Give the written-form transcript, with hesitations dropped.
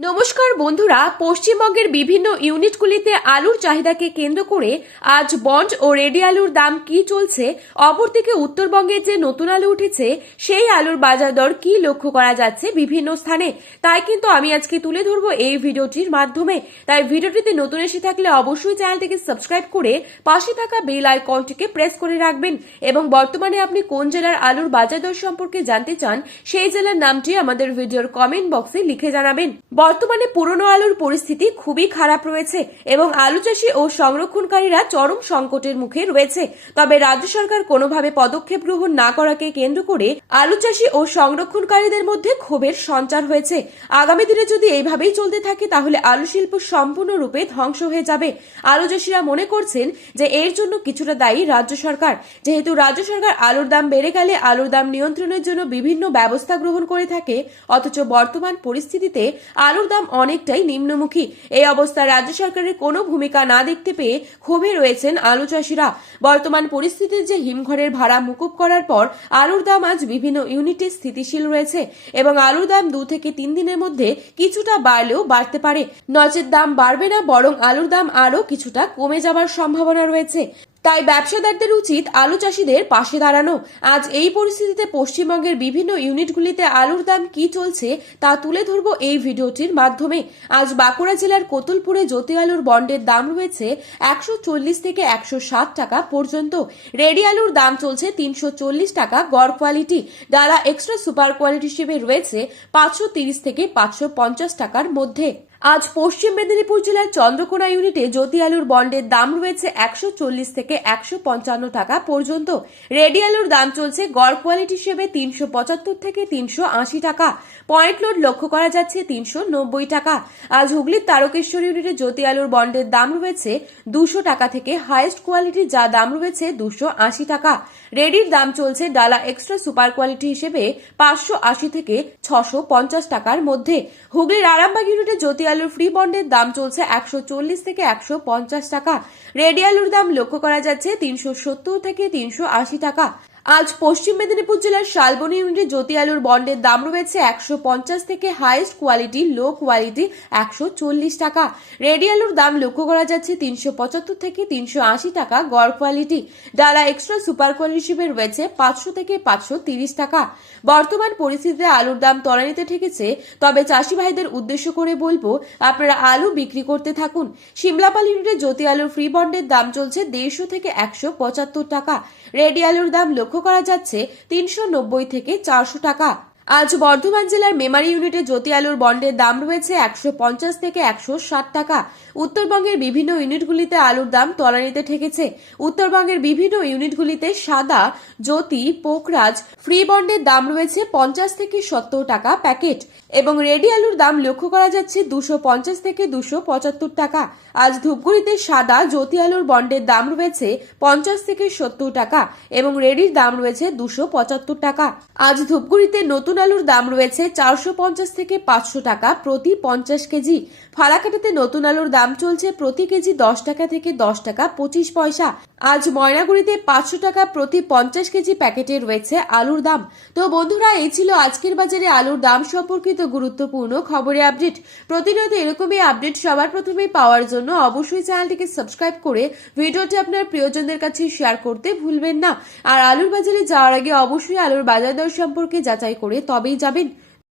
নমস্কার বন্ধুরা, পশ্চিমবঙ্গের বিভিন্ন ইউনিটগুলিতে আলুর চাহিদাকে কেন্দ্র করে আজ বন্ড ও রেডি আলুর দাম কি চলছে, অপরদিকে উত্তরবঙ্গে যে নতুন আলু উঠেছে সেই আলুর বাজার দর কি লক্ষ্য করা যাচ্ছে বিভিন্ন স্থানে, তাই কিন্তু আমি আজকে তুলে ধরবো এই ভিডিওটির মাধ্যমে। তাই ভিডিওটিতে নতুন এসে থাকলে অবশ্যই চ্যানেলটিকে সাবস্ক্রাইব করে পাশে থাকা বেল আইকনটিকে প্রেস করে রাখবেন এবং বর্তমানে আপনি কোন জেলার আলুর বাজার দর সম্পর্কে জানতে চান সেই জেলার নামটি আমাদের ভিডিওর কমেন্ট বক্সে লিখে জানাবেন। বর্তমানে পুরনো আলুর পরিস্থিতি খুবই খারাপ রয়েছে এবং আলু চাষী ও সংরক্ষণকারীরা চরম সংকটের মুখে রয়েছে। তবে রাজ্য সরকার কোনোভাবে পদক্ষেপ গ্রহণ না করাকে কেন্দ্র করে আলু চাষী ও সংরক্ষণকারীদের মধ্যে ক্ষোভের সঞ্চার হয়েছে। আগামী দিনে যদি এইভাবেই চলতে থাকে তাহলে আলু শিল্প সম্পূর্ণরূপে ধ্বংস হয়ে যাবে। আলু চাষীরা মনে করছেন যে এর জন্য কিছুটা দায়ী রাজ্য সরকার, যেহেতু রাজ্য সরকার আলুর দাম বেড়ে গেলে আলুর দাম নিয়ন্ত্রণের জন্য বিভিন্ন ব্যবস্থা গ্রহণ করে থাকে, অথচ বর্তমান পরিস্থিতিতে আলুর দাম অনেকটাই নিম্নমুখী। এই অবস্থায় রাজ্য সরকারের কোনো ভূমিকা না দেখতে পেয়ে ক্ষোভে রয়েছেন আলু চাষিরা। বর্তমান পরিস্থিতির যে হিমঘরের ভাড়া মুকুব করার পর আলুর দাম আজ বিভিন্ন ইউনিটে স্থিতিশীল রয়েছে এবং আলুর দাম 2 থেকে 3 দিনের মধ্যে কিছুটা বাড়লেও বাড়তে পারে, নচেত দাম বাড়বে না, বরং আলুর দাম আরও কিছুটা কমে যাবার সম্ভাবনা রয়েছে। তাই ব্যবসাদারদের উচিত আলু চাষীদের পাশে দাঁড়ানো। আজ এই পরিস্থিতিতে পশ্চিমবঙ্গের বিভিন্ন ইউনিটগুলিতে আলুর দাম কি চলছে তা তুলে ধরবো এই ভিডিওটির মাধ্যমে। আজ বাঁকুড়া জেলার কোতুলপুরে জ্যোতি আলুর বন্ডের দাম রয়েছে 140 থেকে 160 টাকা পর্যন্ত। রেডি আলুর দাম চলছে 340 টাকা গড় কোয়ালিটি, ডালা এক্সট্রা সুপার কোয়ালিটি হিসেবে রয়েছে 530 থেকে 550 টাকার মধ্যে। আজ পশ্চিম মেদিনীপুর জেলার চন্দ্রকোনা ইউনিটে জ্যোতি আলুর বন্ডের দাম রয়েছে 140 থেকে 155 টাকা পর্যন্ত। রেডি আলুর দাম চলছে গড় কোয়ালিটি হিসেবে 375 থেকে 380 টাকা। পয়েন্ট লোড লক্ষ্য করা যাচ্ছে 390 টাকা। আজ হুগলির তারকেশ্বর ইউনিটে জ্যোতি আলুর বন্ডের দাম রয়েছে 200 টাকা থেকে হাইয়েস্ট কোয়ালিটি যা দাম রয়েছে 280 টাকা। রেডির দাম চলছে ডালা এক্সট্রা সুপার কোয়ালিটি হিসেবে 580 থেকে 650 টাকার মধ্যে। হুগলির আরামবাগ ইউনিটে জ্যোতি আলুর ফ্রি বন্ডের দাম চলছে 140 থেকে 150 টাকা। রেডি আলুর দাম লক্ষ্য করা যাচ্ছে 370 থেকে 380 টাকা। আজ পশ্চিম মেদিনীপুর জেলার শালবনী ইউনিটে জ্যোতি আলুর বন্ডের দাম রয়েছে 150 থেকে হাইয়েস্ট কোয়ালিটি লো কোয়ালিটি 140 টাকা। রেডি আলুর দাম লক্ষ্য করা যাচ্ছে 375 থেকে 380 টাকা গড় কোয়ালিটি, ডালা এক্সট্রা সুপার কোয়ালিটি হিসেবে রয়েছে 500 থেকে 530 টাকা। বর্তমান পরিস্থিতিতে আলুর দাম তলানিতে ঠেকেছে, তবে চাষি ভাইদের উদ্দেশ্য করে বলবো আপনারা আলু বিক্রি করতে থাকুন। সিমলাপাল ইউনিটে জ্যোতি আলুর ফ্রি বন্ডের দাম চলছে 150 থেকে 175 টাকা। রেডি আলুর দাম লক্ষ্য করা যাচ্ছে 390 থেকে 400 টাকা। আজ বর্ধমান জেলার মেমারি ইউনিটে জ্যোতি আলুর বন্ডের দাম রয়েছে 150 থেকে 160 টাকা। উত্তরবঙ্গের বিভিন্ন ইউনিটগুলিতে আলুর দাম তলানিতে ঠেকেছে। উত্তরবঙ্গের বিভিন্ন ইউনিটগুলিতে সাদা, জ্যোতি, পোকরাজ ফ্রি বন্ডের দাম রয়েছে 50 থেকে 70 টাকা প্যাকেট এবং রেডি আলুর দাম লক্ষ্য করা যাচ্ছে 250 থেকে 275 টাকা। আজ ধূপগুড়িতে সাদা জ্যোতি আলুর বন্ডের দাম রয়েছে 50 থেকে 70 টাকা এবং রেডির দাম রয়েছে 275 টাকা। আজ ধূপগুড়িতে নতুন আলুর দাম রয়েছে 450 থেকে 500 টাকা প্রতি 50 কেজি। ফালাকাটাতে নতুন আলুর দাম চলছে প্রতি কেজি 10 টাকা থেকে 10 টাকা 25 পয়সা। আজ ময়নাগুড়িতে 500 টাকা প্রতি 50 কেজি প্যাকেটে রয়েছে আলুর দাম। তো বন্ধুরা, এই ছিল আজকের বাজারে আলুর দাম সম্পর্কিত গুরুত্বপূর্ণ খবরের আপডেট। প্রতিনিয়ত এরকমই আপডেট সবার প্রথমে পাওয়ার জন্য অবশ্যই চ্যানেলটিকে সাবস্ক্রাইব করে ভিডিওটি আপনার প্রিয়জনদের কাছে শেয়ার করতে ভুলবেন না। আর আলুর বাজারে যাওয়ার আগে অবশ্যই আলুর বাজার দর সম্পর্কে যাচাই করে তবেই যাবেন।